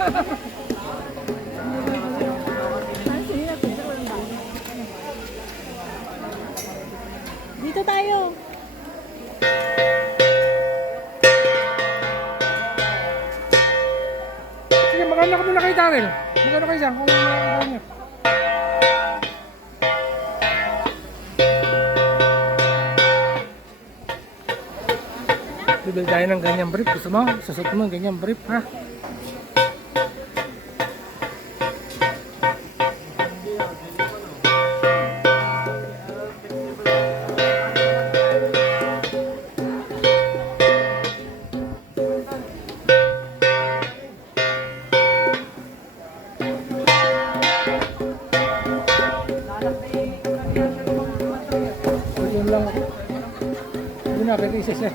Dito tayo. Sige, maganda ka muna kay Daryl. Maganda kayo dyan kung maganda niya. Bibili tayo ng ganyang brief. Gusto mo? Susot mo ng ganyang brief, ha? Yun lang ako. Hindi na, pwede isa siya.